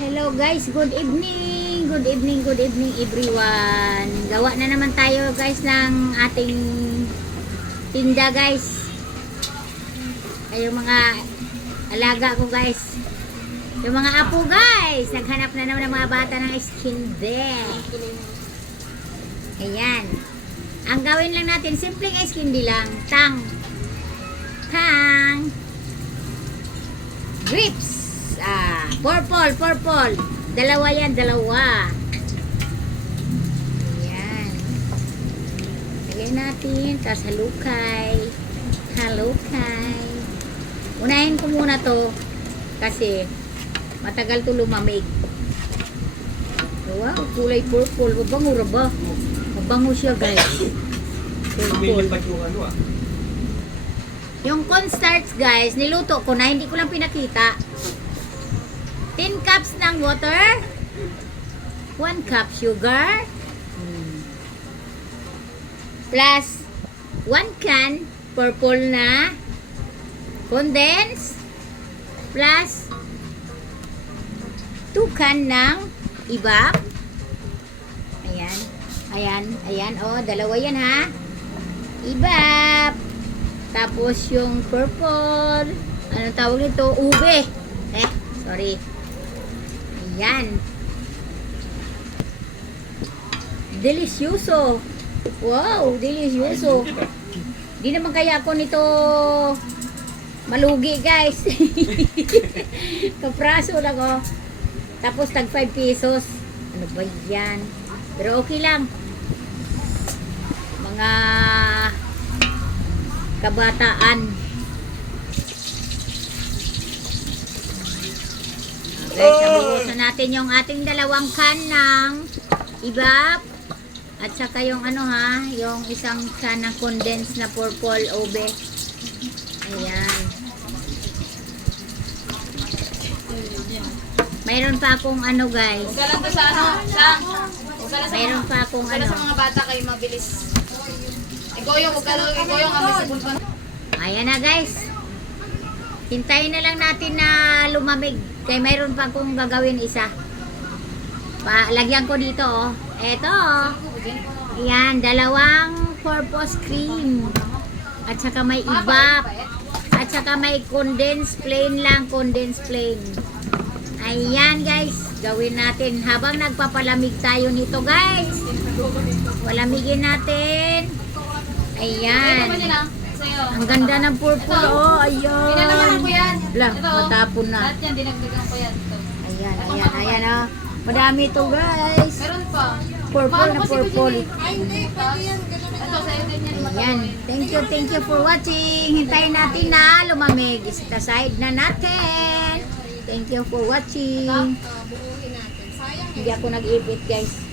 Hello guys, good evening. Good evening, good evening everyone. Gawa na naman tayo guys ng ating tinda guys. Ay yung mga alaga ko guys. Yung mga apo guys, naghanap na naman ng mga bata ng skin day. Ayan. Ang gawin lang natin, simpleng skin day lang. Tang. Grips. Purple. Dalawa yan, dalawa. Ayan. Lagay natin. Tapos halukay. Unahin ko muna to. Kasi matagal to lumamig. Wow, kulay purple. Mabango ba? Mabango siya guys. Purple. Yung cornstarch guys, niluto ko na. Hindi ko lang pinakita. 10 cups ng water, 1 cup sugar, plus 1 can purple na condensed, plus 2 can ng ibap. Ayan, oh, dalawa yan ha. Ibap. Tapos yung purple, anong tawag nito? Ube. Sorry. Ayan. Delicioso. Wow, delicioso. Di naman kaya ako nito malugi, guys. Kapraso lang, oh. Tapos tag 5 pesos. Ano ba yan? Pero okay lang. Mga kabataan. Guys, nabuhusan natin yung ating dalawang can ng ibap at saka yung ano ha, yung isang can ng condensed na purple ube. Ayan. Mayroon pa akong ano guys. Huwag ka lang to sa ano, Mayroon pa akong ano. ano. Sa mga bata kayo mabilis. Igoyong, huwag ka lang igoyong kami sa bulpan. Ayan na guys. Hintayin na lang natin na lumamig. Kaya mayroon pa akong gagawin isa. Lagyan ko dito oh. Eto oh. Ayan, dalawang purpose cream. At saka may ibap. At saka may condensed plain lang. Condensed plain. Ayan guys. Gawin natin. Habang nagpapalamig tayo nito guys. Palamigin natin. Ayan. Ang ganda ng purple, oh, ayun. Pinalamahan ko yan. Blah, Ito, oh. matapon na. Lahat yan, dinagdagan ko yan. Ito. Ayan, oh. Madami to, guys. Meron pa. Purple na purple. Ay, hindi. Pwede yan. Ito, sa ito yan. Ayan. Thank you for watching. Hintayin natin na lumamig. Isa-side na natin. Thank you for watching. Hindi ako nag-ibit, guys.